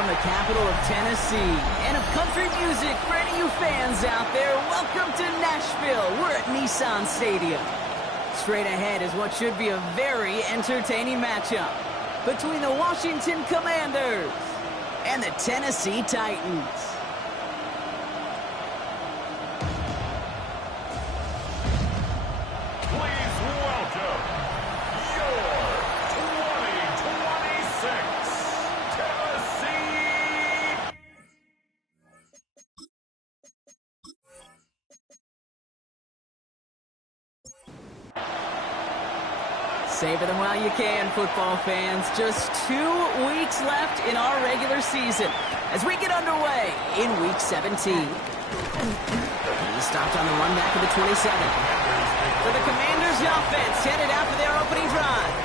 from the capital of Tennessee and of country music for any of you fans out there. Welcome to Nashville. We're at Nissan Stadium. Straight ahead is what should be a very entertaining matchup between the Washington Commanders and the Tennessee Titans. Savor them while you can, football fans. Just 2 weeks left in our regular season as we get underway in Week 17. He stopped on the run back of the 27. For the Commanders' offense, headed out for their opening drive.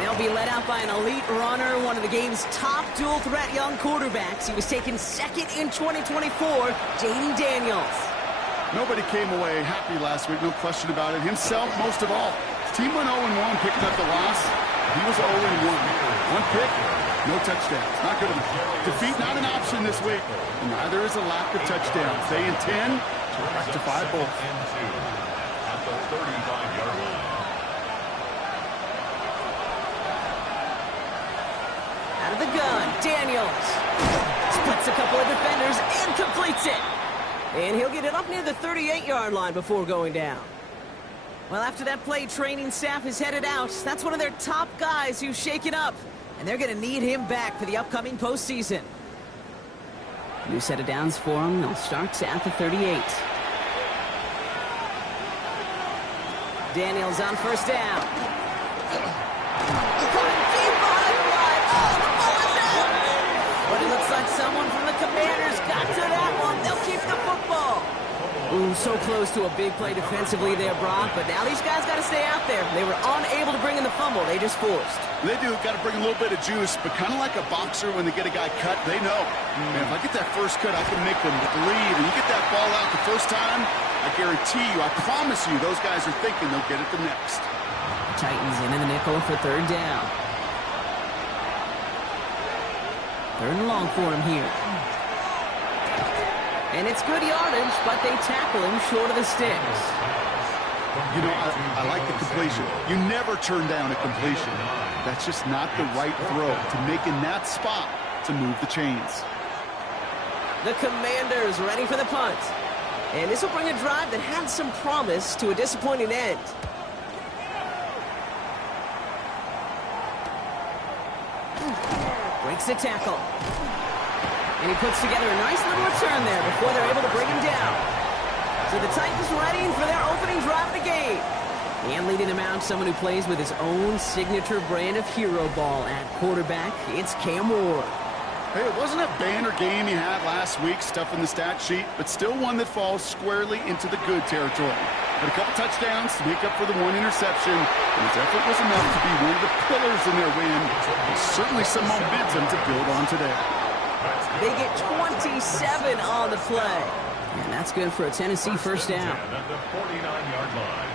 They'll be led out by an elite runner, one of the game's top dual-threat young quarterbacks. He was taken second in 2024, Jayden Daniels. Nobody came away happy last week, no question about it. Himself, most of all. Team went 0-1, picking up the loss. He was 0-1. One pick, no touchdowns. Not good enough. Defeat not an option this week. And neither is a lack of touchdowns. They intend to rectify both. At the 35-yard line. Out of the gun, Daniels splits a couple of defenders and completes it. And he'll get it up near the 38-yard line before going down. Well, after that play, training staff is headed out. That's one of their top guys who's shaken up. And they're going to need him back for the upcoming postseason. New set of downs for him. They'll start at the 38. Daniels on first down. Coming deep behind the line. Oh, the ball is out! But it looks like someone from the Commanders got to that one. They'll keep the football. Ooh, so close to a big play defensively there, Brock, but now these guys got to stay out there. They were unable to bring in the fumble. They just forced. They do. Got to bring a little bit of juice, but kind of like a boxer when they get a guy cut, they know. Man, if I get that first cut, I can make them believe. And you get that ball out the first time, I guarantee you, I promise you, those guys are thinking they'll get it the next. Titans in the nickel for third down. Third and long for him here. And it's good yardage, but they tackle him short of the sticks. You know, I like the completion. You never turn down a completion. That's just not the right throw to make in that spot to move the chains. The Commanders ready for the punt. And this will bring a drive that had some promise to a disappointing end. Breaks the tackle. And he puts together a nice little return there before they're able to bring him down. So the Titans ready for their opening drive of the game. And leading them out, someone who plays with his own signature brand of hero ball at quarterback. It's Cam Ward. Hey, it wasn't a banner game he had last week, stuff in the stat sheet, but still one that falls squarely into the good territory. Had a couple touchdowns to make up for the one interception, and his effort was enough to be one of the pillars in their win. And certainly some momentum to build on today. They get 27 on the play. And that's good for a Tennessee first down. At the 49-yard line.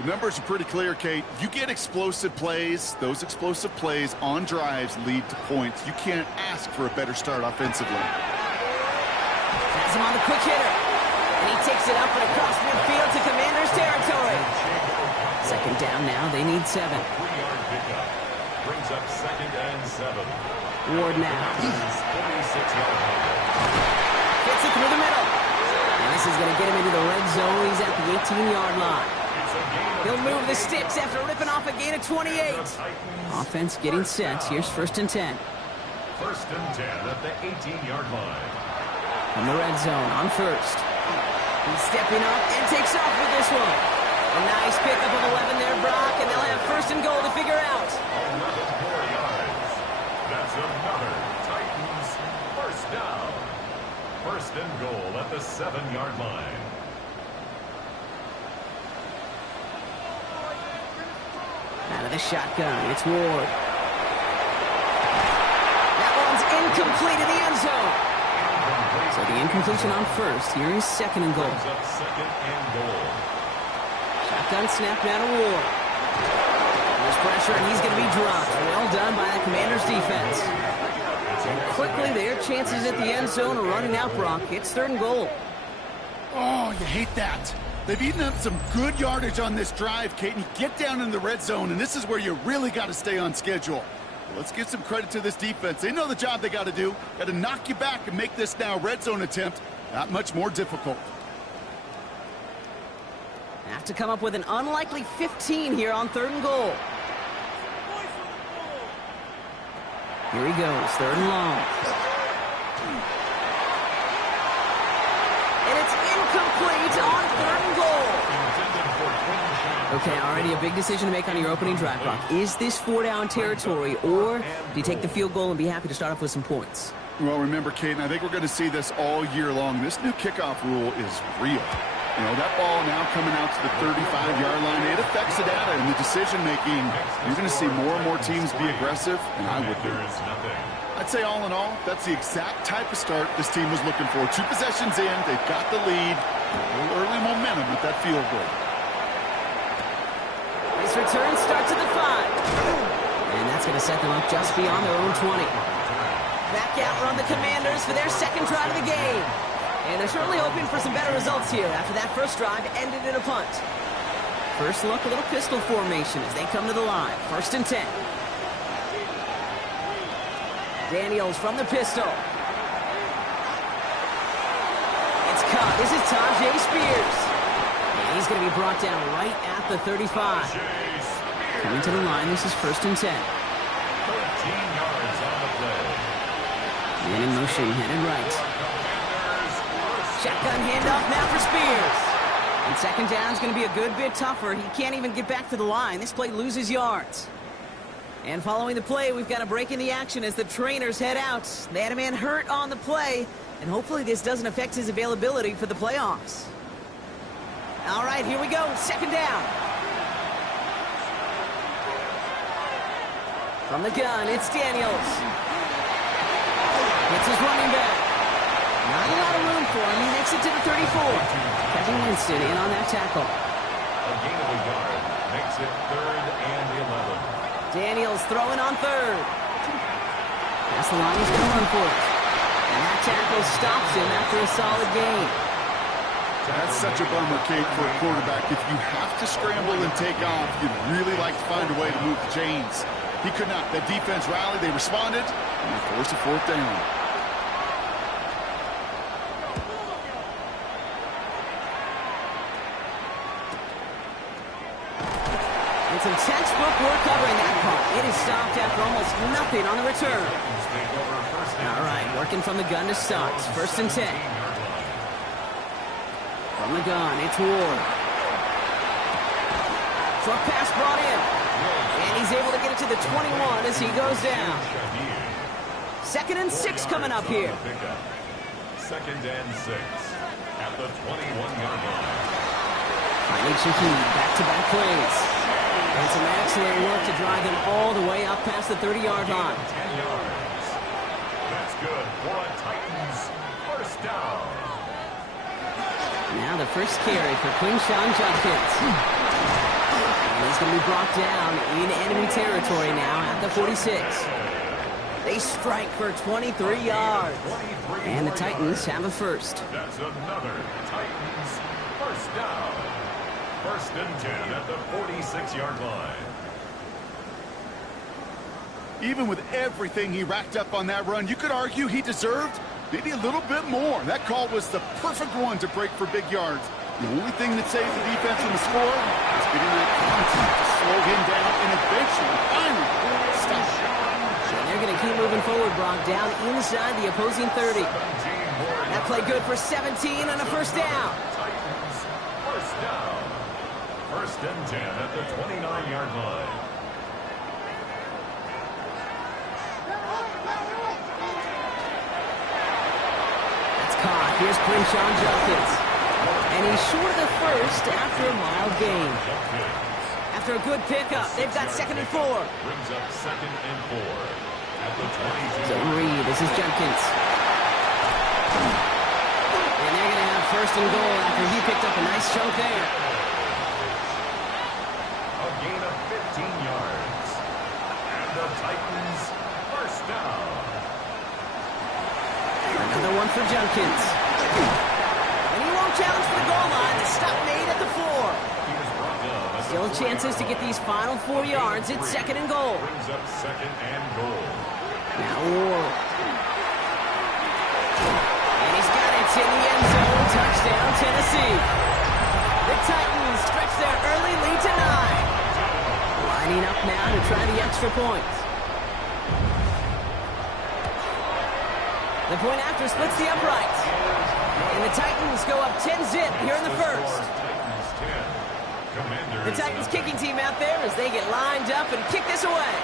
The numbers are pretty clear, Kate. You get explosive plays. Those explosive plays on drives lead to points. You can't ask for a better start offensively. Has him on the quick hitter. And he takes it up and across midfield to Commanders territory. Second down now. They need 7. 3-yard pickup. Brings up 2nd and 7. Ward now. 46-yard line. Gets it through the middle. And this is going to get him into the red zone. He's at the 18-yard line. He'll move the sticks after ripping off a gain of 28. Offense getting set. Here's 1st and 10. 1st and 10 at the 18-yard line. From the red zone on first. He's stepping up and takes off with this one. A nice pickup of 11 there, Brock, and they'll have 1st and goal to figure out. 11 more yards. That's another Titans first down. 1st and goal at the 7-yard line. Out of the shotgun, it's Ward. That one's incomplete in the end zone. So the completion on first. Here is second and goal. Brings up second and goal. Shotgun snap down to Ward. There's pressure, and he's going to be dropped. Well done by the Commanders' defense. And quickly, their chances at the end zone are running out, Brock. It's third and goal. Oh, you hate that. They've eaten up some good yardage on this drive, Kate, and you get down in the red zone, and this is where you really got to stay on schedule. Well, let's give some credit to this defense. They know the job they got to do. Got to knock you back and make this now red zone attempt that much more difficult. Have to come up with an unlikely 15 here on third and goal. Here he goes, third and long. And it's incomplete on third and goal. Okay, already a big decision to make on your opening drive, Brock. Is this 4-down territory, or do you take the field goal and be happy to start off with some points? Well, remember, Kate, and I think we're going to see this all year long. This new kickoff rule is real. You know, that ball now coming out to the 35-yard line, it affects the data and the decision-making. You're going to see more and more teams be aggressive, and I would be. I'd say all in all, that's the exact type of start this team was looking for. 2 possessions in, they've got the lead. A little early momentum with that field goal. This return starts at the 5. And that's going to set them up just beyond their own 20. Back out run the Commanders for their second drive of the game. And they're certainly hoping for some better results here after that first drive ended in a punt. First look, a little pistol formation as they come to the line. First and 10. Daniels from the pistol. It's caught. This is Tyjae Spears. And he's going to be brought down right at the 35. Coming to the line, this is first and 10. 13 yards on the play. Man in motion, headed right. Shotgun handoff now for Spears. And second down is going to be a good bit tougher. He can't even get back to the line. This play loses yards. And following the play, we've got a break in the action as the trainers head out. They had a man hurt on the play, and hopefully this doesn't affect his availability for the playoffs. All right, here we go. Second down. From the gun, it's Daniels. It's his running back. Not a lot of room for him. He makes it to the 34. Kevin Winston in on that tackle. A gain of a yard makes it third and 11. Daniels throwing on third. That's the line he's going to run for it. And that tackle stops him after a solid gain. That's such a bummer, Kate, for a quarterback. If you have to scramble and take off, you'd really like to find a way to move the chains. He could not. That defense rallied. They responded, and they forced a fourth down. Some textbook work covering that punt. It is stopped after almost nothing on the return. All right, working from the gun to start. First and 10. From the gun, it's Ward. Short pass brought in. And he's able to get it to the 21 as he goes down. Second and 6 coming up here. Second and 6 at the 21-yard line. Finding Shaheed, back-to-back plays. And some excellent work to drive them all the way up past the 30-yard line. 10 yards. That's good for a Titans first down. Now the first carry for Quinshawn Judkins. And he's going to be brought down in enemy territory now at the 46. They strike for 23 yards. And the Titans have a first. That's another Titans first down. First and 10 at the 46-yard line. Even with everything he racked up on that run, you could argue he deserved maybe a little bit more. That call was the perfect one to break for big yards. The only thing that saved the defense in the score was getting that contact to slow him down and eventually, finally, stop. And they're going to keep moving forward, Brock, down inside the opposing 30. That play good for 17 and a first down. Titans first down. First and 10 at the 29-yard line. That's caught. Here's Quinshawn Judkins. And he's short of the first after a mild gain. After a good pickup, they've got second and 4. Brings up second and 4 at the 22. So Reed, this is Judkins. first and goal after he picked up a nice chunk there. A gain of 15 yards. And the Titans first down. Another one for Judkins. And he won't challenge for the goal line. The stop made at the 4. He was brought down at the Still chances to get these final 4 yards. It's second and goal. brings up second and goal. Now Ward. And he's got it in the end zone. Touchdown, Tennessee. The Titans stretch their early lead to 9. Lining up now to try the extra point. The point after splits the uprights. And the Titans go up 10-zip here in the first. Titans 10. Commanders. The Titans kicking team out there as they get lined up and kick this away.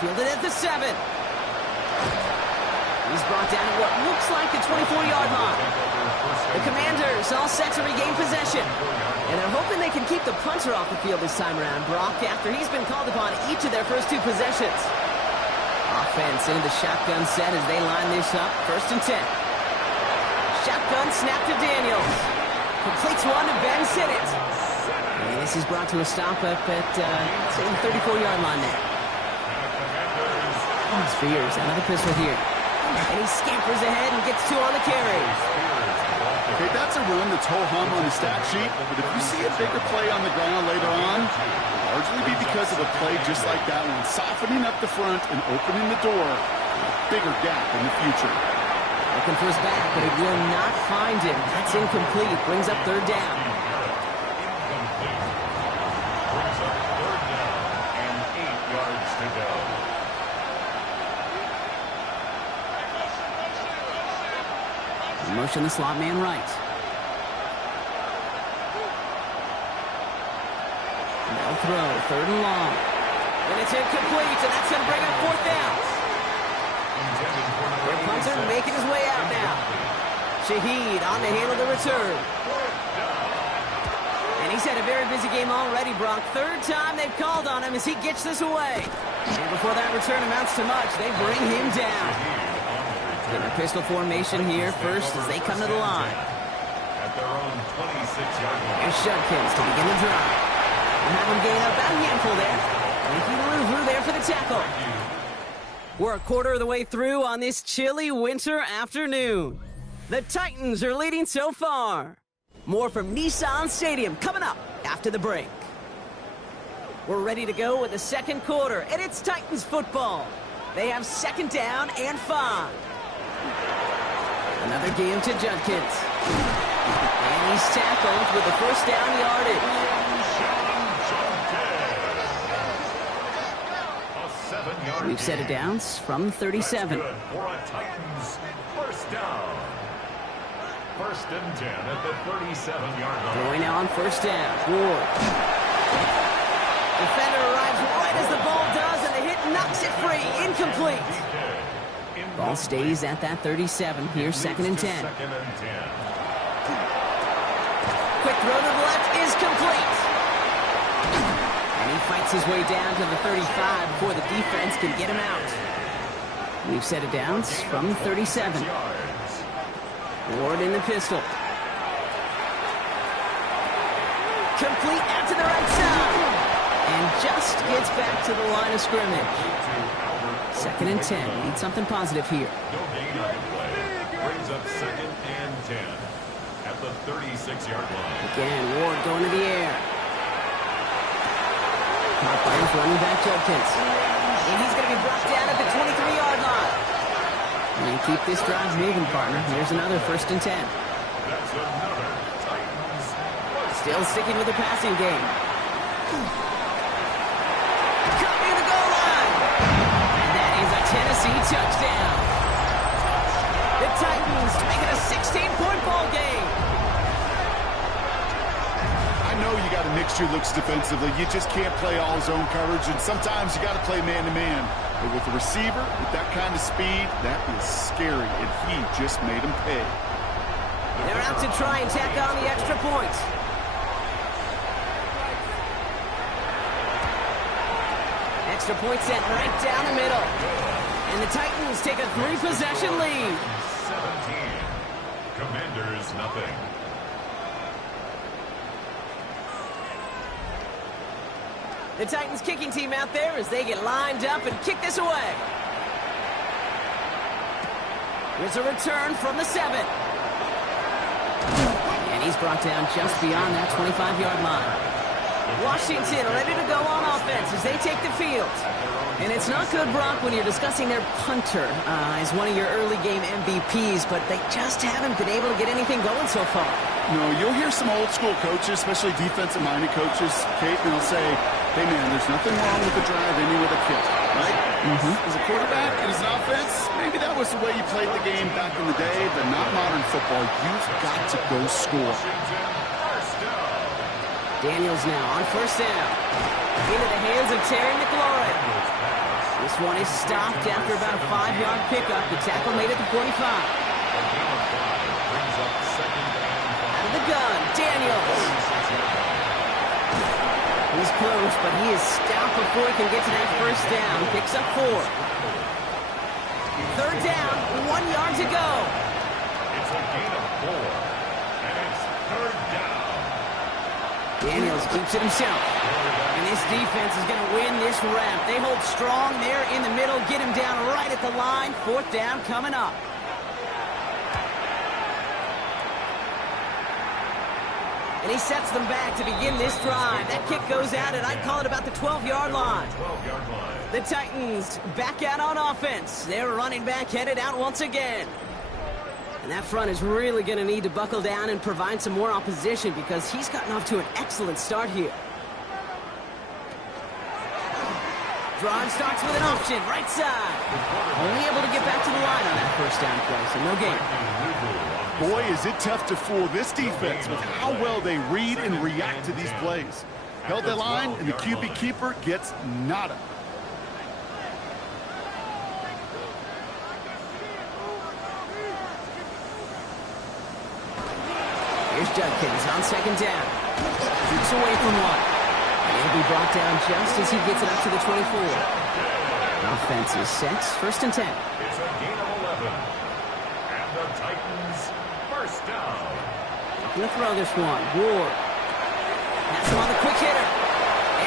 Fielded at the 7. He's brought down at what looks like the 24-yard line. The Commanders all set to regain possession. And they're hoping they can keep the punter off the field this time around, Brock, after he's been called upon each of their first 2 possessions. Offense into the shotgun set as they line this up. First and 10. Shotgun snap to Daniels. Completes one to Ben Sinnott. And this is brought to a stop up at, say, the 34-yard line now. Spears out of the pistol here. And he scampers ahead and gets 2 on the carry. Okay, that's a run that's ho-hum on the stat sheet, but if you see a bigger play on the ground later on, it'll largely be because of a play just like that one, softening up the front and opening the door, bigger gap in the future. Looking for his back, but it will not find him. That's incomplete. Brings up third down. Incomplete. Brings up third down and 8 yards to go. Motion the slot man right. No throw, third and long. And it's incomplete, and that's going to bring up fourth down. Their punter making his way out now. Shaheed on the handle the return. And he's had a very busy game already, Brock. Third time they've called on him as he gets this away. And before that return amounts to much, they bring him down. In a pistol formation here first as they come to the line. At their own 26-yard line. Here's Judkins to begin the drive. And have him gain about a handful there. Thank you to Lou there for the tackle. We're a quarter of the way through on this chilly winter afternoon. The Titans are leading so far. More from Nissan Stadium coming up after the break. We're ready to go with the second quarter, and it's Titans football. They have second down and 5. Another game to Judkins. And he's tackled with the first down yardage. We've set it down from 37. Good for a Titans first down. First and 10 at the 37-yard line. Going now on first down. Ward. Defender arrives right as the ball does, and the hit knocks it free. Incomplete. Ball stays at that 37. Here's second and 10. Second and 10. Quick throw to the left is complete. And he fights his way down to the 35 before the defense can get him out. We've set it down from 37. Ward in the pistol. Complete out to the right side. And just gets back to the line of scrimmage. Second and 10. Need something positive here. No gain on the play. Brings up second and 10 at the 36-yard line. Again, Ward going to the air. Caught by his running back Judkins. And he's going to be brought down at the 23-yard line. And keep this drive moving, partner. Here's another first and 10. That's another Titans. Still sticking with the passing game. Caught near the goal line. And that is a Tennessee touchdown. The Titans make it a 16-point ball game. I know you got to mix your looks defensively. You just can't play all zone coverage, and sometimes you got to play man-to-man. But with the receiver, with that kind of speed, that is scary, and he just made him pay. They're out to try and tack on the extra point. Extra point sent right down the middle. And the Titans take a 3-possession lead. 17. Commanders nothing. The Titans kicking team out there as they get lined up and kick this away. Here's a return from the 7. And he's brought down just beyond that 25-yard line. Washington ready to go on offense as they take the field. And it's not good, Brock, when you're discussing their punter as one of your early game MVPs, but they just haven't been able to get anything going so far. No, you'll hear some old school coaches, especially defensive-minded coaches, Kate, and they'll say, hey, man, there's nothing wrong with the drive ending with a kick, right? As a quarterback and as an offense, maybe that was the way you played the game back in the day, but not modern football. You've got to go score. Daniels now on first down. Into the hands of Terry McLaurin. This one is stopped after about a 5-yard pickup. The tackle made at the 45. Out of the gun, Daniels. He's close, but he is stopped before he can get to that first down. Picks up 4. Third down, 1 yard to go. It's a gain of 4, and it's third down. Daniels keeps it himself. And this defense is going to win this rep. They hold strong there in the middle, get him down right at the line. Fourth down coming up. And he sets them back to begin this drive. That kick goes out, and I'd call it about the 12-yard line. 12-yard line. The Titans back out on offense. Their running back headed out once again. And that front is really going to need to buckle down and provide some more opposition because he's gotten off to an excellent start here. Drive starts with an option, right side. Only able to get back to the line on that first down play, so no gain. Boy, is it tough to fool this defense with how well they read and react to these plays. Held the line, and the QB keeper gets nada. Here's Judkins on second down. Shoots away from one. And he'll be brought down just as he gets it up to the 24. Offense is set. First and 10. It's a gain of 11. And the Titans first down. Going to throw this one. Ward. Has him on the quick hitter.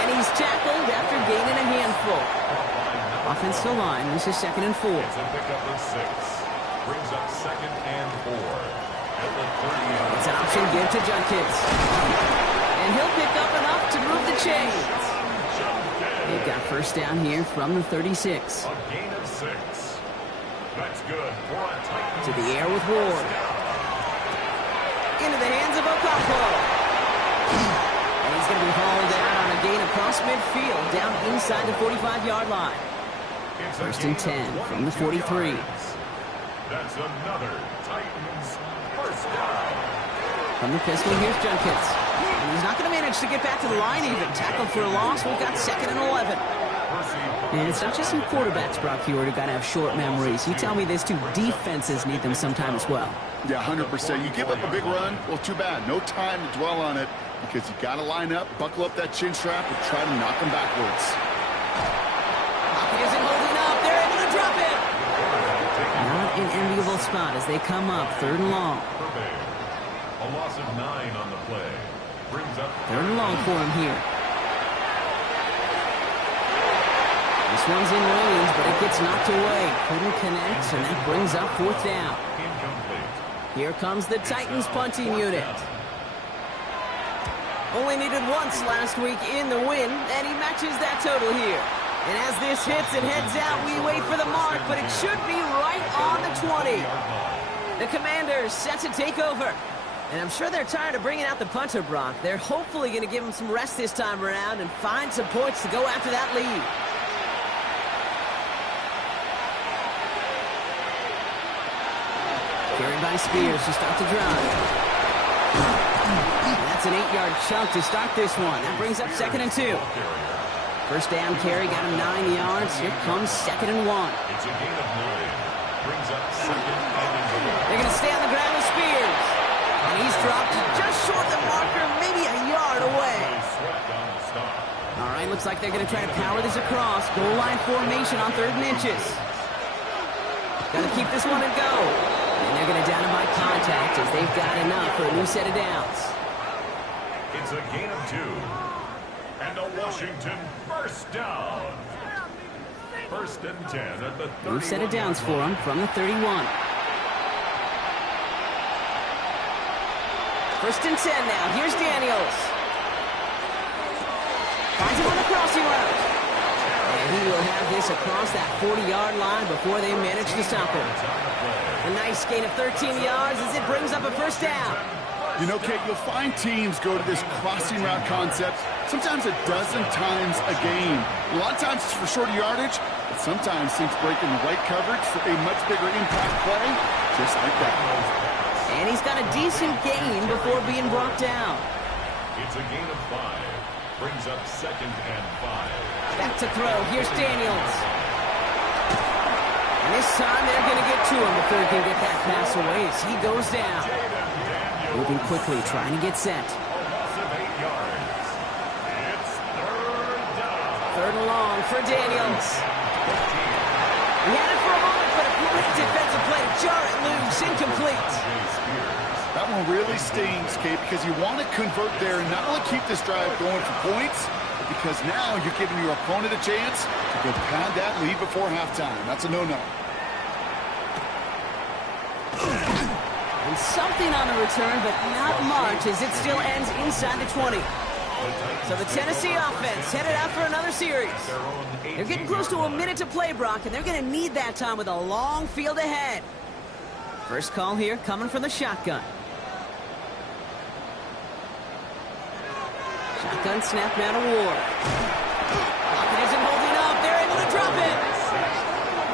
And he's tackled after gaining a handful. Offensive line. This is second and 4. It's a pickup of 6. Brings up second and 4. At the 30. It's an option give to Judkins. And he'll pick up enough to move the chains. They've got first down here from the 36. A gain of 6. That's good for a Titans. To the air with Ward. Into the hands of Ocampo. And he's going to be hauled out on a gain across midfield, down inside the 45-yard line. It's First and 10 from the 43. That's another Titans first down. From the pistol, here's Judkins. And he's not going to manage to get back to the line even. Tackled for a loss. We've got second and 11. And it's not just some quarterbacks, Brock Huard, who got to have short memories. You tell me these two defenses need them sometime as well. Yeah, 100%. You give up a big run, well, too bad. No time to dwell on it because you got to line up, buckle up that chin strap, and try to knock them backwards. Pocket isn't holding up. They're able to drop it. Not an enviable spot as they come up third and long. A loss of 9 on the play. Brings up Third and long for him here. This one's in range, but it gets knocked away. Couldn't connect, and that brings up fourth down. incomplete. Here comes the Titans punting unit. Only needed once last week in the win, and he matches that total here. And as this hits and heads out, we wait for the mark, but it should be right on the 20. The Commanders set to take over. And I'm sure they're tired of bringing out the punter, Brock. They're hopefully going to give him some rest this time around and find some points to go after that lead. Carried by Spears to start the drive. And that's an 8-yard chunk to start this one. That brings up second and 2. First down carry, got him 9 yards. Here comes second and 1. It's a gain of 9. Brings up second and 1. They're going to stay on the ground with Spears. And he's dropped just short of the marker, maybe a yard away. Swept on the stop. All right, looks like they're going to try to power this across. Goal line formation on 3rd and inches. Got to keep this one and go. And they're going to down him by contact as they've got enough for a new set of downs. It's a gain of 2. And a Washington first down. First and 10 at the 31. New set of downs for him from the 31. First and 10 now. Here's Daniels. Finds him on the crossing route. And he will have this across that 40-yard line before they manage to stop him. A nice gain of 13 yards as it brings up a first down. You know, Kate, you'll find teams go to this crossing route concept sometimes a dozen times a game. A lot of times it's for shorter yardage, but sometimes teams break in the right coverage for a much bigger impact play, just like that. And he's got a decent gain before being brought down. It's a gain of 5. Brings up second and 5. Back to throw. Here's Daniels. And this time they're going to get to him before he can get that pass away as he goes down. Moving quickly, trying to get set. Loss of 8 yards. It's third down. Third and long for Daniels. He had it for a moment, but a great defensive play to jar it loose. Incomplete. That one really stings, Kate, because you want to convert there and not only keep this drive going for points, but because now you're giving your opponent a chance to go pad that lead before halftime. That's a no-no. And something on the return, but not much as it still ends inside the 20. So the Tennessee offense headed out for another series. They're getting close to a minute to play, Brock, and they're going to need that time with a long field ahead. First call here coming from the shotgun. Shotgun snap now to Ward. Pocket isn't holding up. They're able to drop it.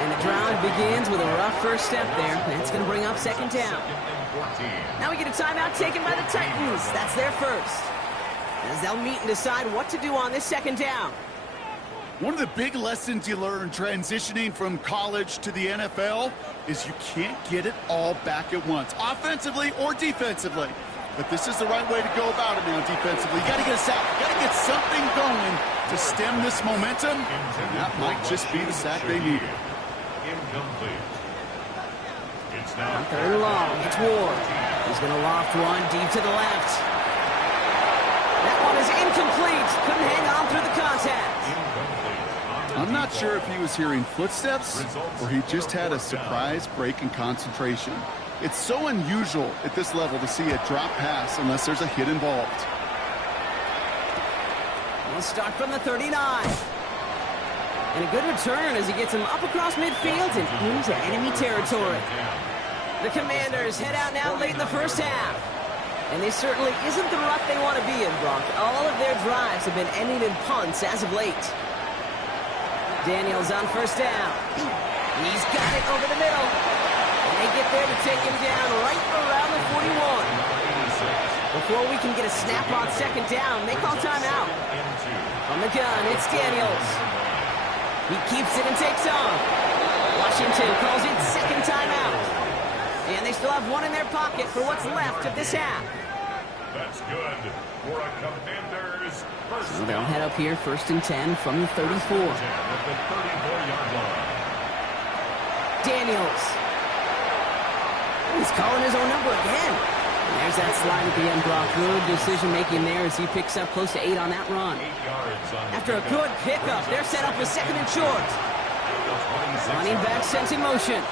And the drive begins with a rough first step there. That's going to bring up second down. Now we get a timeout taken by the Titans. That's their first. As they'll meet and decide what to do on this second down. One of the big lessons you learn transitioning from college to the NFL is you can't get it all back at once, offensively or defensively. But this is the right way to go about it now defensively. You got to get a sack. You got to get something going to stem this momentum, and that might just be the sack they needed. Incomplete. It's now On third and long, it's Ward. He's going to loft one deep to the left. That one is incomplete. Couldn't hang on through the contact. I'm not sure if he was hearing footsteps or he just had a surprise break in concentration. It's so unusual at this level to see a drop pass unless there's a hit involved. We'll start from the 39. And a good return as he gets him up across midfield and into enemy territory. The Commanders head out now late in the first half. And this certainly isn't the rut they want to be in, Brock. All of their drives have been ending in punts as of late. Daniels on first down. He's got it over the middle. And they get there to take him down right around the 41. Before we can get a snap on second down, they call timeout. From the gun, it's Daniels. He keeps it and takes off. Washington calls it second timeout. And they still have one in their pocket for what's left of this half. That's good for a Commanders first. So they'll head up here first and 10 from the 34. At the 34-yard line. Daniels. He's calling his own number again. And there's that slide at the end, Brock. Good decision-making there as he picks up close to 8 on that run. 8 yards on After a good pickup, they're set up with second and short. Running back sent in motion.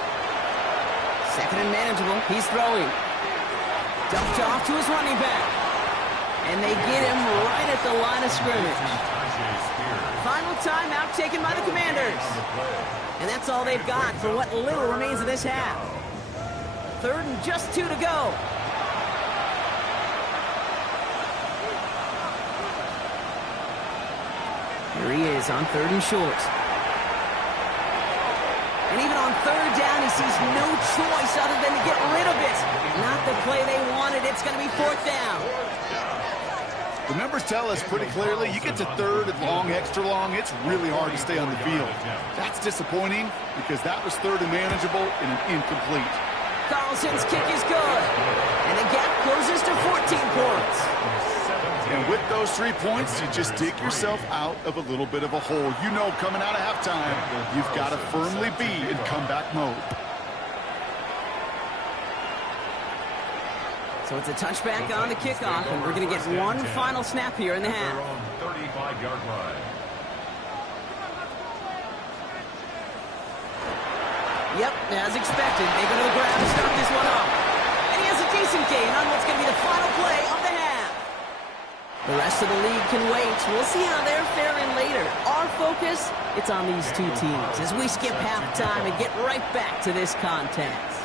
Second and manageable. He's throwing. Dumped off to his running back. And they get him right at the line of scrimmage. Final timeout taken by the Commanders. And that's all they've got for what little remains of this half. Third and just 2 to go. Here he is on third and short. And even on third down, he sees no choice other than to get rid of it. Not the play they wanted. It's going to be fourth down. The numbers tell us pretty clearly, you get to third and long, extra long, it's really hard to stay on the field. That's disappointing because that was third and manageable and an incomplete. Carlson's kick is good. And the gap closes to 14 points. And with those 3 points, you just dig yourself out of a little bit of a hole. You know, coming out of halftime, you've got to firmly be in comeback mode. So it's a touchback on the kickoff, and we're going to get one final snap here in the half. 35-yard line. Yep, as expected, they go to the ground to start this one off. And he has a decent gain on what's going to be the final play of the half. The rest of the league can wait. We'll see how they're faring later. Our focus, it's on these two teams as we skip halftime and get right back to this contest.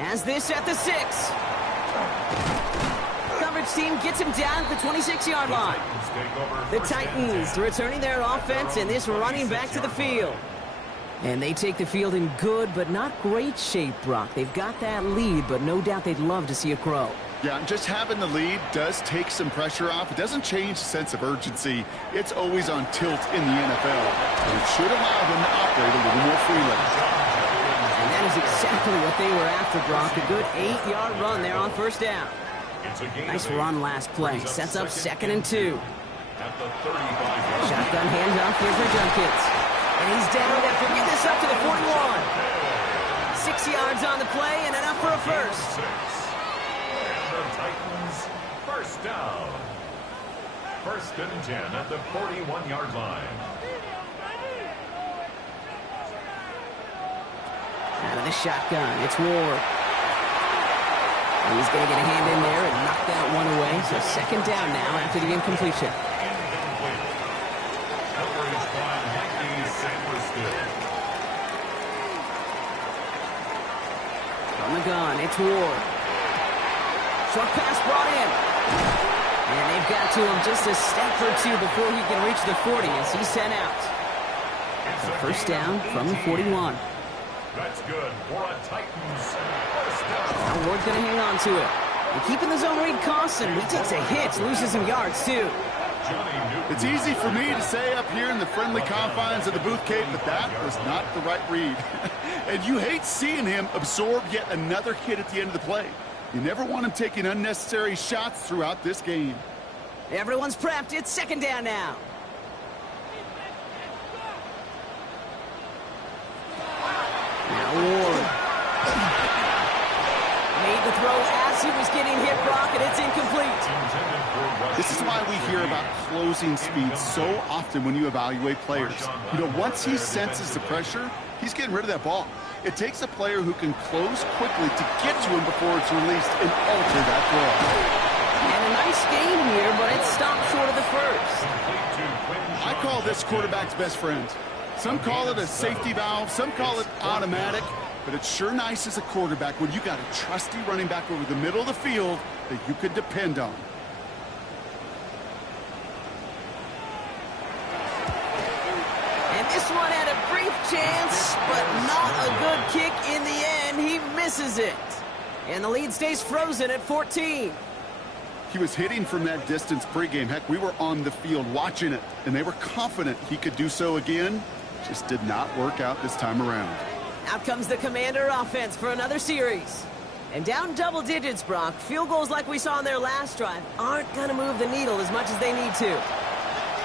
As this at the 6. Coverage team gets him down at the 26-yard line. The Titans returning their offense and this running back to the field. And they take the field in good but not great shape, Brock. They've got that lead, but no doubt they'd love to see it grow. Yeah, and just having the lead does take some pressure off. It doesn't change the sense of urgency. It's always on tilt in the NFL. And it should allow them to operate a little more freely. And that is exactly what they were after, Brock. A good 8-yard run there on first down. Nice run last play. Sets up 2nd and 2. Shotgun handoff here for Junkins. And he's down after getting this up to the 41. 6 yards on the play and enough for a first. And the Titans first down. 1st and 10 at the 41-yard line. Out of the shotgun, it's Ward. He's going to get a hand in there and knock that one away. So 2nd down now after the incompletion. On the gun, it's Ward. Short pass brought in. And they've got to him just a step or two before he can reach the 40 as he's sent out. So first down from the 41. That's good for a Titans first down. Now Ward's going to hang on to it. And keeping the zone read costs him. He takes a hit, loses some yards too. It's easy for me to say up here in the friendly confines of the Booth Cave, but that was not the right read. And you hate seeing him absorb yet another hit at the end of the play. You never want him taking unnecessary shots throughout this game. Everyone's prepped. It's 2nd down now. Now Ward. Made the throw as he was getting hit, Brock, and it's incomplete. This is why we hear about closing speed so often when you evaluate players. You know, once he senses the pressure, he's getting rid of that ball. It takes a player who can close quickly to get to him before it's released and alter that throw. And a nice game here, but it stopped short of the first. I call this quarterback's best friend. Some call it a safety valve, some call it automatic, but it's sure nice as a quarterback when you got a trusty running back over the middle of the field that you can depend on. And this one had a brief chance, but not a good kick in the end. He misses it. And the lead stays frozen at 14. He was hitting from that distance pregame. Heck, we were on the field watching it, and they were confident he could do so again. Just did not work out this time around. Out comes the Commander offense for another series. And down double digits, Brock. Field goals like we saw in their last drive aren't going to move the needle as much as they need to.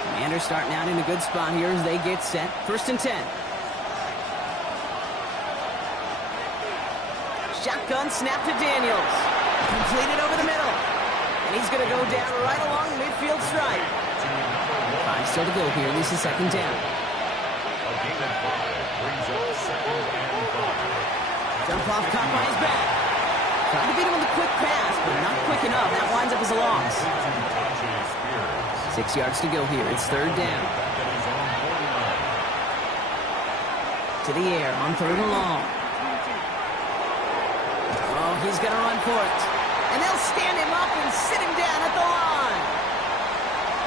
Commanders starting out in a good spot here as they get set. 1st and 10. Shotgun snap to Daniels. Completed over the middle. And he's going to go down right along the midfield stripe. 5 still to go here. This is 2nd down. A gain of 5 brings up 2nd and 5. Dump off caught by his back. Trying to beat him with a quick pass, but not quick enough. That winds up as a loss. 6 yards to go here. It's 3rd down. To the air on 3rd and long. Oh, he's going to run for it. And they'll stand him up and sit him down at the line.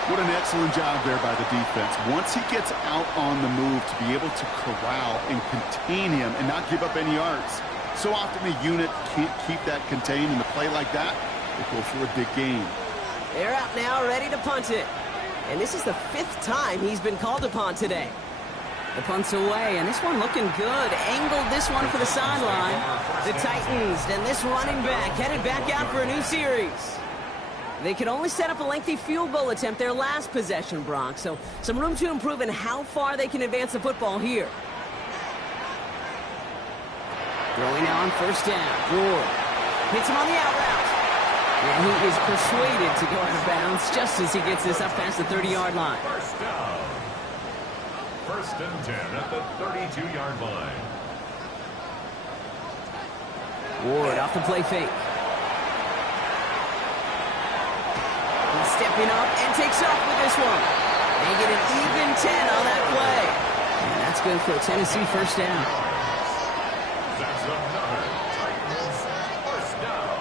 What an excellent job there by the defense. Once he gets out on the move to be able to corral and contain him and not give up any yards. So often the unit can't keep that contained in a play like that. It goes for a big gain. They're out now, ready to punt it. And this is the 5th time he's been called upon today. The punt's away, and this one looking good. Angled this one for the sideline. The Titans and this running back headed back out for a new series. They could only set up a lengthy field goal attempt their last possession, Brock. So some room to improve in how far they can advance the football here. Throwing now on 1st down. Ward. Hits him on the out route. And he is persuaded to go out of bounds just as he gets this up past the 30-yard line. First down. First and 10 at the 32-yard line. Ward off the play fake. He's stepping up and takes off with this one. They get an even 10 on that play. And that's good for a Tennessee first down. That's another Titans first down.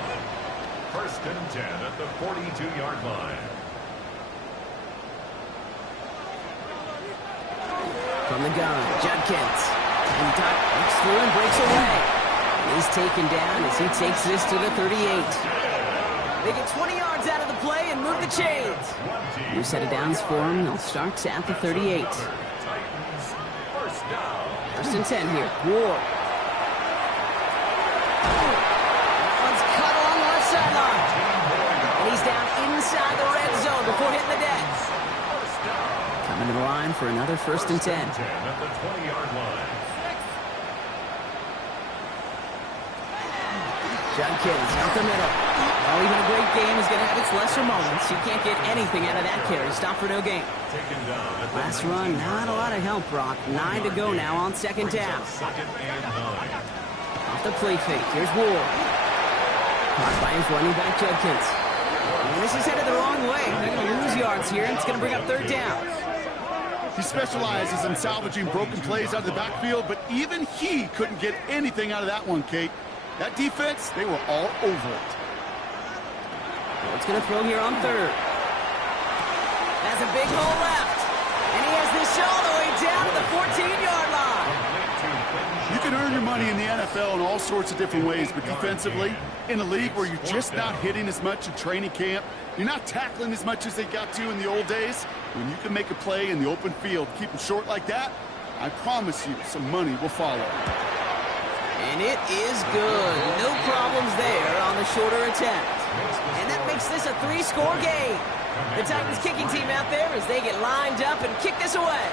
First and 10 at the 42-yard line. From the gun, Judkins. And Doc breaks through and breaks away. He's taken down as he takes this to the 38. They get 20 yards out of the play and move the chains. New set of downs for him. They'll start at the 38. Titans first down. First and 10 here. Ward. That one's cut along the left sideline. And he's down inside the red zone before hitting the deck. Coming to the line for another first and 10. At the 20-yard line. Judkins out the middle. Oh, even a great game is going to have its lesser moments. You can't get anything out of that carry. Stop for no gain. Taken down at the Last run, not a lot of help, Brock. 9 to go now on second down. second and 9. Off the play fake. Here's Ward. Caught by his running back, Judkins. And this is headed the wrong way. They're going to lose yards here, and it's going to bring up third down. He specializes in salvaging broken plays out of the backfield, but even he couldn't get anything out of that one, Kate. That defense, they were all over it. Ward's going to throw here on third. Has a big hole left. And he has this all the way down to the 14-yard line. You can earn your money in the NFL in all sorts of different ways, but defensively, in a league where you're just not hitting as much in training camp, you're not tackling as much as they got to in the old days, when you can make a play in the open field, keep them short like that, I promise you some money will follow. And it is good. No problems there on the shorter attempt. And that makes this a 3-score game. The Titans kicking team out there as they get lined up and kick this away.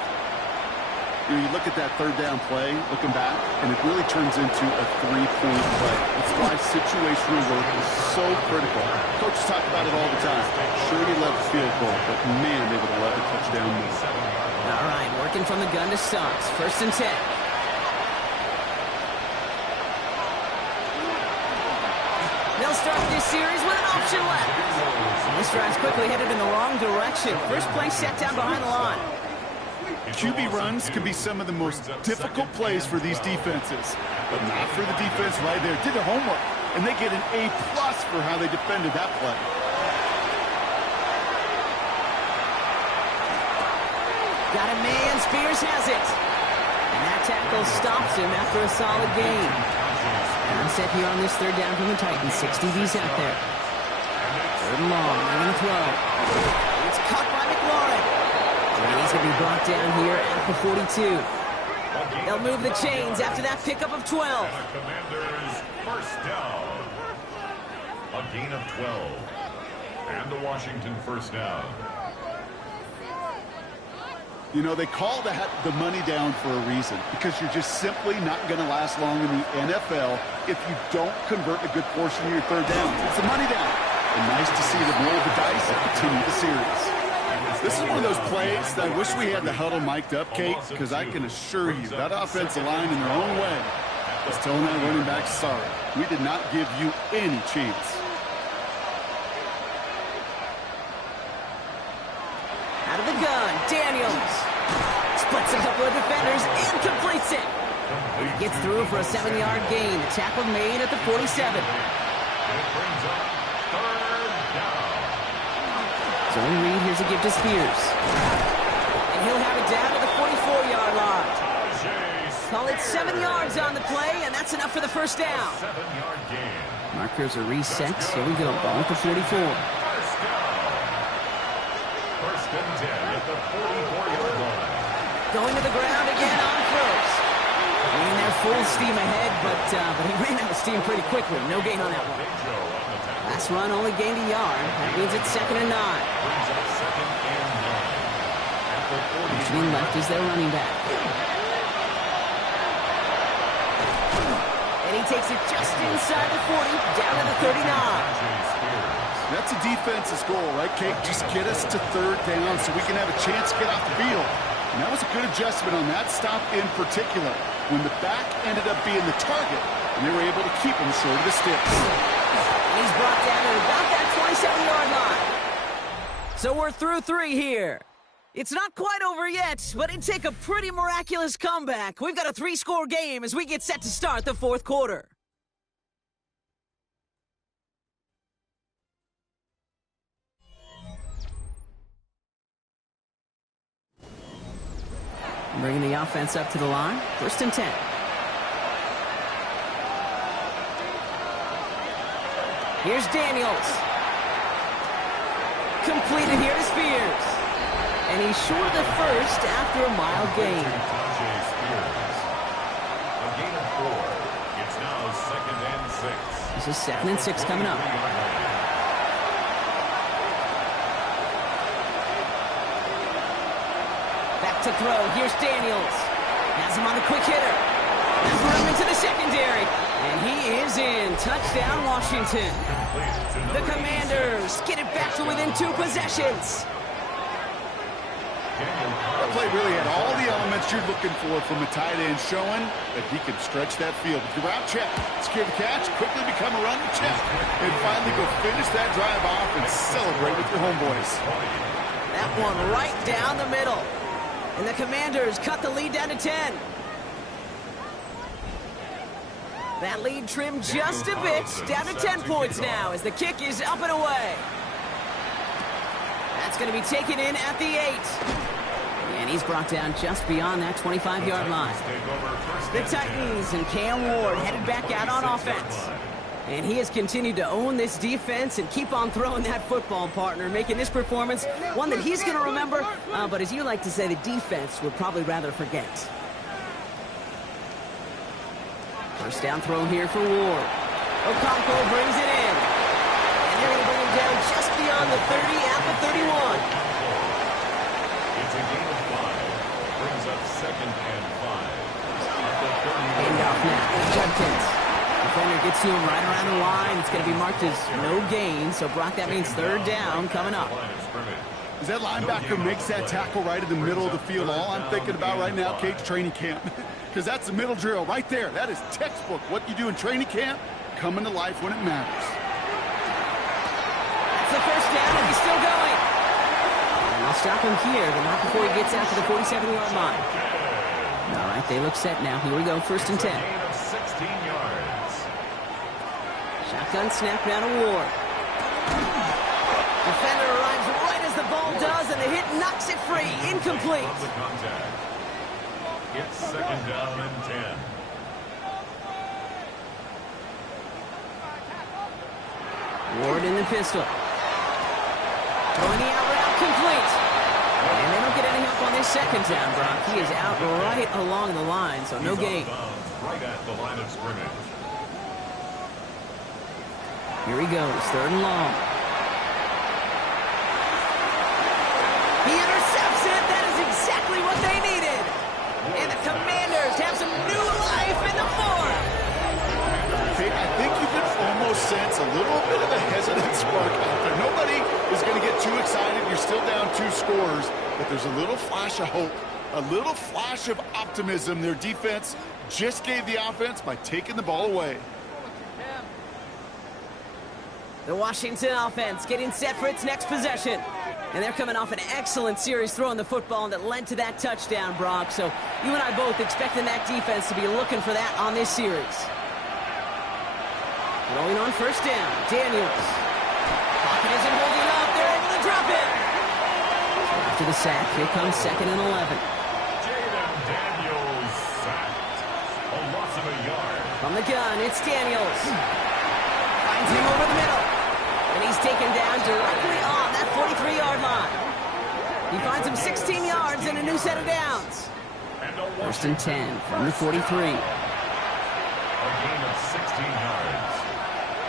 You look at that third down play, looking back, and it really turns into a 3-point play. That's why situational work is so critical. Coaches talk about it all the time. Sure, you love the field goal, but man, they would love a touchdown move. All right, working from the gun to Suggs. First and 10. They'll start this series with an option left. This drive's quickly headed in the wrong direction. First play set down behind the line. QB runs can be some of the most difficult plays for these defenses, but not for the defense right there. Did their homework, and they get an A+ for how they defended that play. Got a man. Spears has it. And that tackle stops him after a solid gain. And set here on this third down from the Titans. 6 DBs out there. Third and long. They're going to throw. It's caught by McLaurin. And he's going to be brought down here at the 42. They'll move the chains after that pickup of 12. Commanders first down. A gain of 12. And the Washington first down. You know, they call that the money down for a reason, because you're just simply not going to last long in the NFL if you don't convert a good portion of your third down. It's a money down. And nice to see them roll the dice and continue the series. This is one of those plays that I wish we had the huddle mic'd up, Kate, because I can assure you that offensive line in their own way is telling that running back, sorry, we did not give you any chance. Out of the gun, Daniels. Splits a couple of defenders and completes it. He gets through for a 7-yard gain. The tackle made at the 47. It brings up third down. Zone read, here's a give to Spears. And he'll have it down to the 44-yard line. Call it 7 yards on the play, and that's enough for the first down. 7-yard gain. Markers are reset. Here we go. Ball at the 44. First down. First and 10 at the 44-yard line. Going to the ground again on first. And they're full steam ahead, but he ran out of steam pretty quickly. No gain on that one. Last run only gained a yard. That means it's 2nd and 9. Brings up 2nd and 9. At the 40. Benjamin left is their running back. And he he takes it just inside the 40, down to the 39. That's a defense's goal, right, Kate? Just get us to third down so we can have a chance to get off the field. And that was a good adjustment on that stop in particular, when the back ended up being the target, and they were able to keep him short of the sticks. And he's brought down at about that 27-yard line. So we're through 3 here. It's not quite over yet, but it'd take a pretty miraculous comeback. We've got a 3-score game as we get set to start the 4th quarter. Bringing the offense up to the line. 1st and 10. Here's Daniels. Completed here to Spears. And he's short of the first after a mild gain. A gain of 4. It's now 2nd and 6. This is 2nd and 6 coming up. Back to throw. Here's Daniels. Has him on a quick hitter. Has run into the secondary. And he is in. Touchdown, Washington. The Commanders get it back to within 2 possessions. That play really had all the elements you're looking for from a tight end, showing that he can stretch that field. With your route check, secure the catch, quickly become a running check, and finally go finish that drive off and celebrate with your homeboys. That one right down the middle. And the Commanders cut the lead down to 10. That lead trimmed just a bit, down to 10 points now as the kick is up and away. That's going to be taken in at the 8. And he's brought down just beyond that 25-yard line. The Titans and Cam Ward headed back out on offense. And he has continued to own this defense and keep on throwing that football, partner, making this performance one that he's going to remember, but as you like to say, the defense would probably rather forget. First down throw here for Ward. Okonkwo brings it in. And they're going to bring him down just beyond the 30 at the 31. It's a gain of 5. Brings up 2nd and 5. At the 30. Handoff now. Judkins. Defender gets to him right around the line. It's going to be marked as no gain. So, Brock, that means 3rd down coming up. As that linebacker makes that tackle right in the middle of the field, all I'm thinking about right now, Kate's training camp. Because that's the middle drill right there. That is textbook. What you do in training camp, coming to life when it matters. That's the first down, and he's still going. And they'll stop him here, but not before he gets out to the 47-yard line. All right, they look set now. Here we go, 1st and 10. Gain of 16 yards. Shotgun snap down to Ward. Defender arrives right as the ball does, and the hit knocks it free. Incomplete. It's 2nd down and 10. Ward in the pistol. Throwing the out route complete. And they don't get any help on this 2nd down, Brock. He is out right along the line, so no gain. Right at the line of scrimmage. Here he goes, 3rd and long. He intercepts it. That is exactly what they needed. And the Commanders have some new life in the 4th. Kate, I think you can almost sense a little bit of a hesitant spark out there. Nobody is going to get too excited. You're still down 2 scores, but there's a little flash of hope, a little flash of optimism. Their defense just gave the offense by taking the ball away. The Washington offense getting set for its next possession. And they're coming off an excellent series throwing the football that led to that touchdown, Brock. So you and I both expecting that defense to be looking for that on this series. Rolling on 1st down, Daniels. Pocket isn't holding up. They're able to drop it. So after the sack, here comes 2nd and 11. Jaden Daniels sacked. A loss of a yard. From the gun, it's Daniels. Finds him over the middle. And he's taken down directly on that 43-yard line. He finds him 16 yards and a new set of downs. 1st and 10 from the 43. A gain of 16 yards.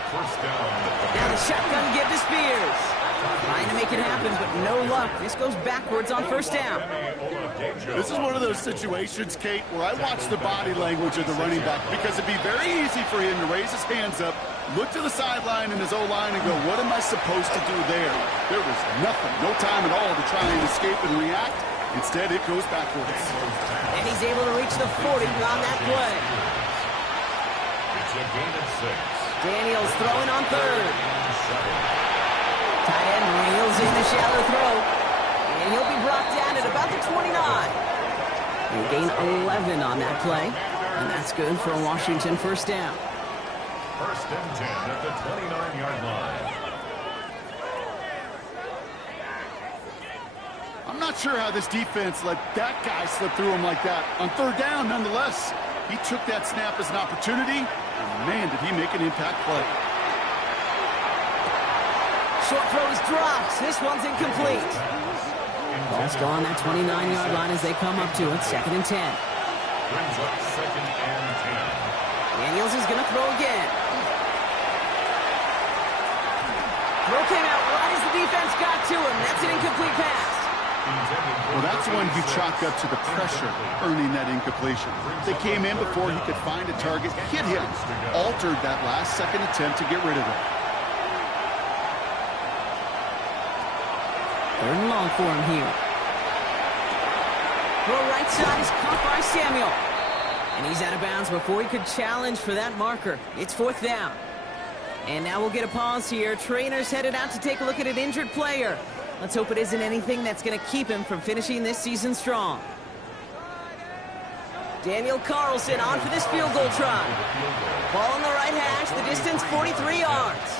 First down. Now the shotgun give to Spears. Trying to make it happen, but no luck. This goes backwards on first down. This is one of those situations, Kate, where I watch the body language of the running back because it'd be very easy for him to raise his hands up, look to the sideline in his O-line and go, what am I supposed to do there? There was nothing, no time at all to try and escape and react. Instead, it goes backwards. And he's able to reach the 40 on that play. It's a gain of 6. Daniels throwing on third. Tight end reels in the shallow throw. And he'll be brought down at about the 29. They gain 11 on that play. And that's good for a Washington first down. First and 10 at the 29-yard line. I'm not sure how this defense let that guy slip through him like that. On third down, nonetheless, he took that snap as an opportunity, and man, did he make an impact play. Short throws drops. This one's incomplete. Ball's still on that 29-yard line as they come up to it. Second and 10. Brings up second and 10. Daniels is going to throw again. Throw came out right as the defense got to him. That's an incomplete pass. Well, that's one you chalk up to the pressure earning that incompletion. They came in before he could find a target, hit him, altered that last second attempt to get rid of it. Third and long for him here. Throw right side is caught by Samuel. And he's out of bounds before he could challenge for that marker. It's fourth down. And now we'll get a pause here. Trainer's headed out to take a look at an injured player. Let's hope it isn't anything that's going to keep him from finishing this season strong. Daniel Carlson on for this field goal try. Ball on the right hash, the distance 43 yards.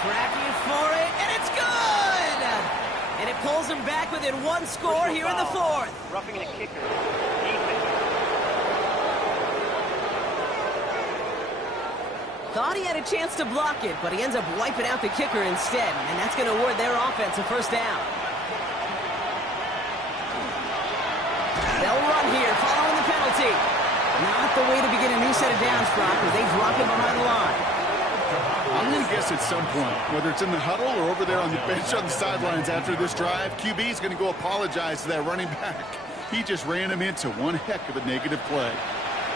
Cracking for it, and it's good! And it pulls him back within one score here in the fourth. Roughing the kicker. Thought he had a chance to block it, but he ends up wiping out the kicker instead, and that's going to award their offense a first down. They'll run here, following the penalty. Not the way to begin a new set of downs, Brock, as they drop him behind the line. I'm going to guess at some point, whether it's in the huddle or over there on the bench on the sidelines after this drive, QB is going to go apologize to that running back. He just ran him into one heck of a negative play.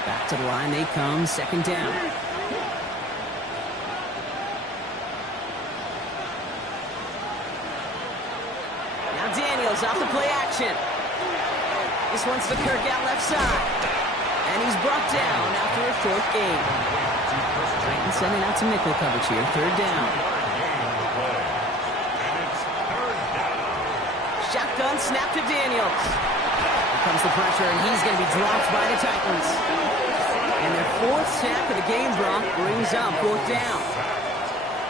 Back to the line they come, second down. Now Daniels off the play action. This one's to Kirk out left side. And he's brought down after a short gain. Titans sending out some nickel coverage here. Third down. Shotgun snap to Daniels. Here comes the pressure, and he's going to be dropped by the Titans. And their fourth sack of the game, Brock, brings up fourth down.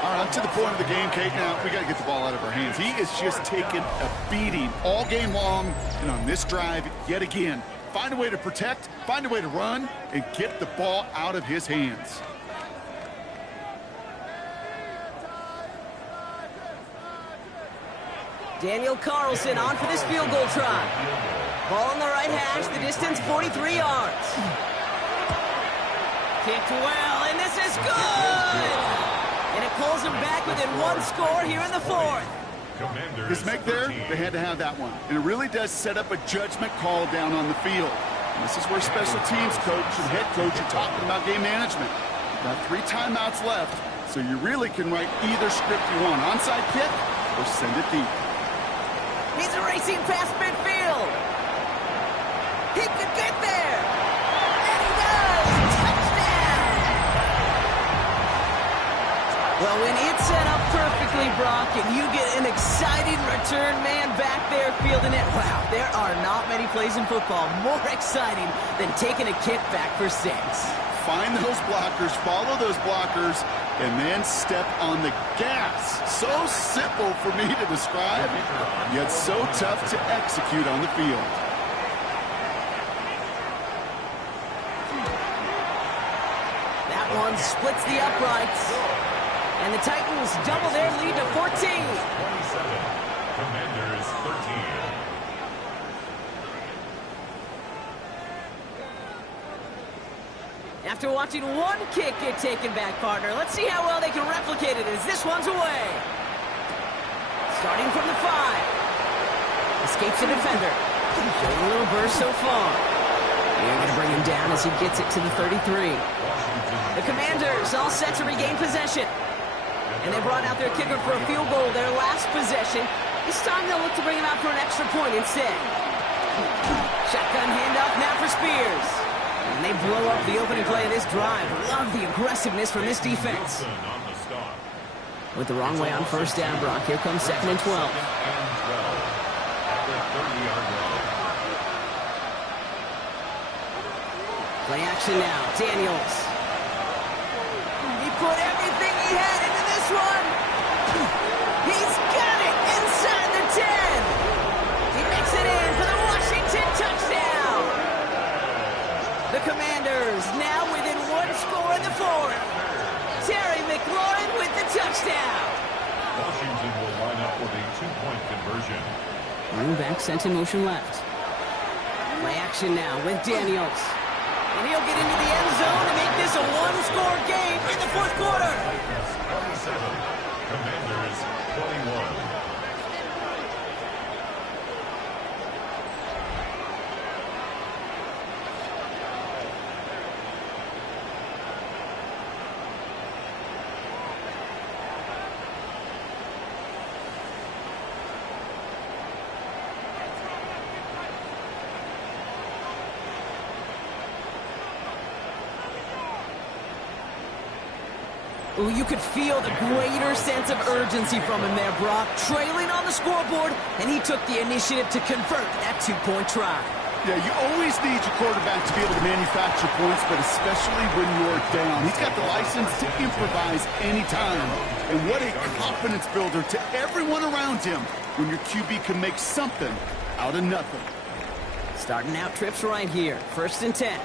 All right, to the point of the game, Kate. Now, we got to get the ball out of our hands. He is just taking a beating all game long, and on this drive, yet again. Find a way to protect, find a way to run, and get the ball out of his hands. Daniel Carlson on for this field goal try. Ball on the right hash, the distance 43 yards. Kicked well, and this is good! And it pulls him back within one score here in the fourth. This make there, they had to have that one. And it really does set up a judgment call down on the field. And this is where special teams coach and head coach are talking about game management. Got 3 timeouts left, so you really can write either script you want. Onside kick or send it deep. He's racing past midfield. He could get there. And he does. Touchdown. Well, when it's set up perfectly, Brock, and you get an exciting return man back there fielding it, wow, there are not many plays in football more exciting than taking a kick back for 6. Find those blockers, follow those blockers, and then step on the gas. So simple for me to describe, yet so tough to execute on the field. That one splits the uprights. And the Titans double their lead to 14. 27. Commanders 13. After watching one kick get taken back, partner, let's see how well they can replicate it as this one's away. Starting from the 5. Escapes the defender. Showing a little burst so far. They're going to bring him down as he gets it to the 33. The Commanders all set to regain possession. And they brought out their kicker for a field goal their last possession. This time they'll look to bring him out for an extra point instead. Shotgun handoff now for Spears. And they blow up the opening play of this drive. Love the aggressiveness from this defense. With the wrong way on first down, Brock. Here comes 2nd and 12. Play action now. Daniels. He put everything he had into this one. He's got it inside the 10. He makes it in for the Washington touchdown. The Commanders now within one score in the 4th. Terry McLaurin with the touchdown. Washington will line up with a 2-point conversion. Running back sent in motion left. Play action now with Daniels. And he'll get into the end zone to make this a one-score game in the 4th quarter. 27, Commanders 21. Ooh, you could feel the greater sense of urgency from him there, Brock. Trailing on the scoreboard, and he took the initiative to convert that 2-point try. Yeah, you always need your quarterback to be able to manufacture points, but especially when you're down. He's got the license to improvise anytime. And what a confidence builder to everyone around him when your QB can make something out of nothing. Starting out trips right here. 1st and 10.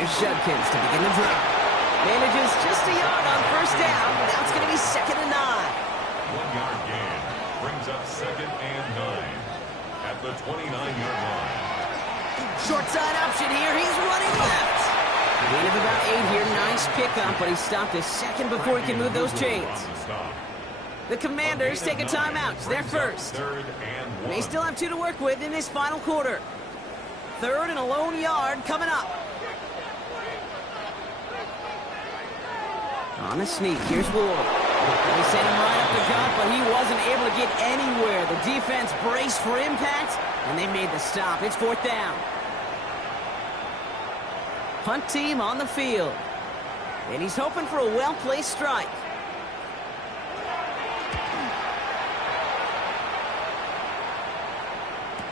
Here's Judkins to begin the drive. Manages just a yard on first down. Now it's going to be 2nd and 9. 1-yard gain brings up 2nd and 9 at the 29-yard line. Short side option here. He's running left. Gain of about 8 here. Nice pickup, but he stopped a second before he can move those chains. The Commanders take a timeout. It's their first. They still have 2 to work with in this final quarter. 3rd and a lone yard coming up. On a sneak, here's Ward. They sent him right up the gut, but he wasn't able to get anywhere. The defense braced for impact, and they made the stop. It's 4th down. Punt team on the field. And he's hoping for a well-placed strike.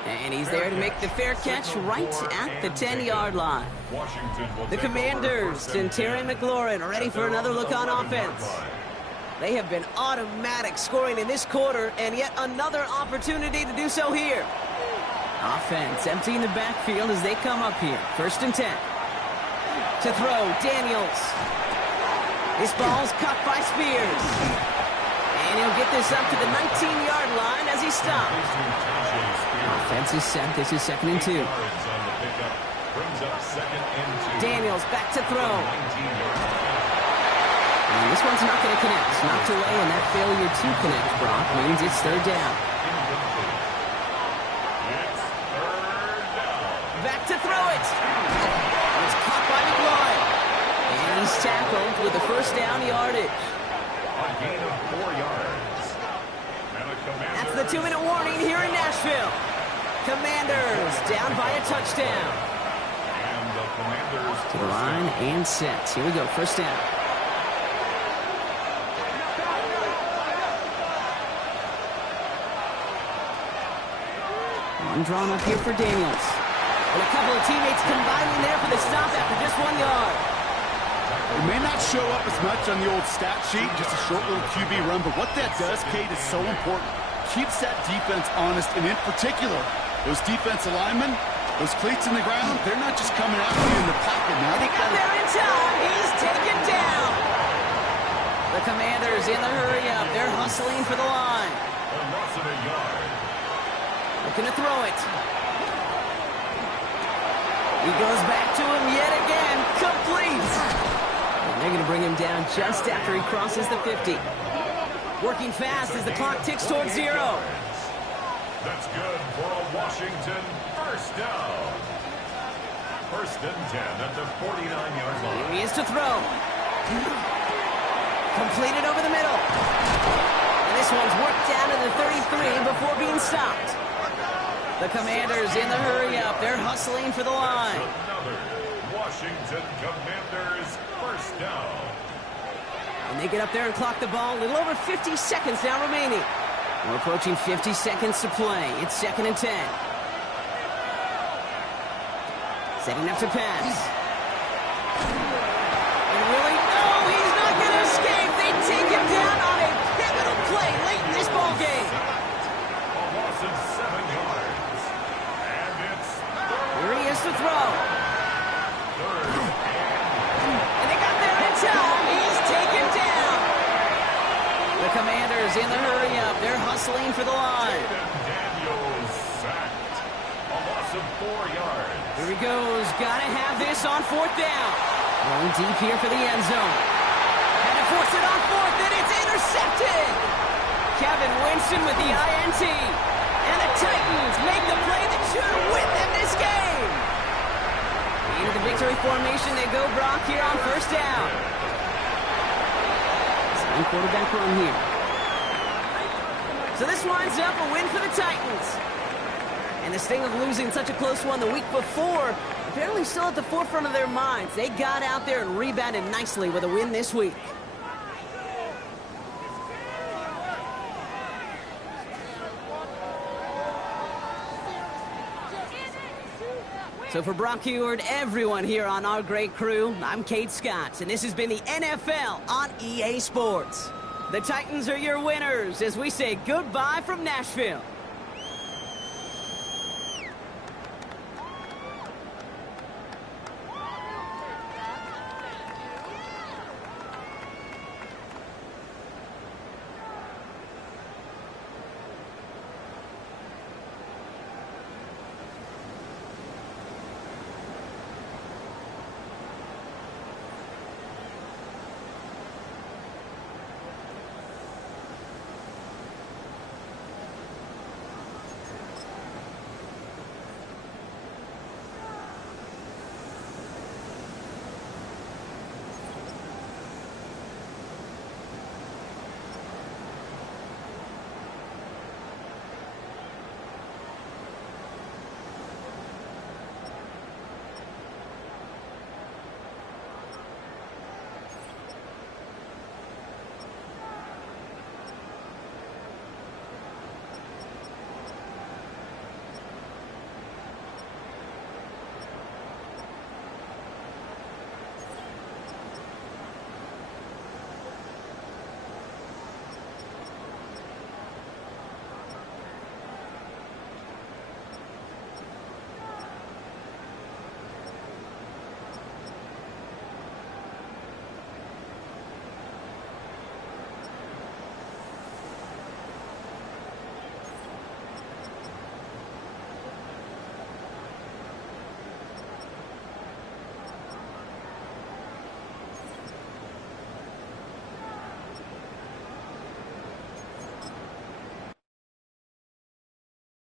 And he's there to make the fair catch right at the 10-yard line. The Commanders and Terry McLaurin are ready for another look on offense. They have been automatic scoring in this quarter, and yet another opportunity to do so here. Offense emptying the backfield as they come up here. 1st and 10. To throw, Daniels. This ball's caught by Spears. And he'll get this up to the 19-yard line as he stops. Offense is set. This is 2nd and 2. Daniels back to throw. And this one's not going to connect. Knocked away, and that failure to connect, Brock, means it's 3rd down. Back to throw it. It's caught by McLaurin. And he's tackled with the 1st down yardage. A gain of 4 yards. That's the 2-minute warning here in Nashville. Commanders down by a touchdown. And the Commanders to the line and set. Here we go, 1st down. One drawn up here for Daniels. And a couple of teammates combining there for the stop after just 1 yard. It may not show up as much on the old stat sheet, just a short little QB run, but what that does, Kate, is so important. Keeps that defense honest, and in particular, those defensive linemen, those cleats in the ground, they're not just coming after you in the pocket. Now He got there in time. He's taken down. The Commanders in the hurry up. They're hustling for the line. a loss of a yard. Looking to throw it. He goes back to him yet again. Complete. And they're going to bring him down just after he crosses the 50. Working fast as the clock ticks towards 0. That's good for a Washington first down. First and 10 at the 49-yard line. Here he is to throw. Completed over the middle. And this one's worked down to the 33 before being stopped. The Commanders in the hurry-up. They're hustling for the line. Another Washington Commanders first down. And they get up there and clock the ball. A little over 50 seconds now remaining. We're approaching 50 seconds to play. It's 2nd and 10. Setting up to pass. And really, no, he's not going to escape. They take him down on a pivotal play late in this ball game. A loss of 7 yards. And it's Here he is to throw. third. And they got there in time. He's taken down. The Commanders in the hurry-up. They're hustling for the line. Daniels sacked. A loss of 4 yards. Here he goes. Got to have this on 4th down. Going deep here for the end zone. Had to force it on 4th, and it's intercepted. Kevin Winston with the INT. And the Titans make the play that should win them this game. Into the victory formation they go, Brock, here on 1st down. Same quarterback run here. So this winds up a win for the Titans. And this thing of losing such a close one the week before, apparently still at the forefront of their minds. They got out there and rebounded nicely with a win this week. So for Brock Huard, everyone here on our great crew, I'm Kate Scott, and this has been the NFL on EA Sports. The Titans are your winners as we say goodbye from Nashville.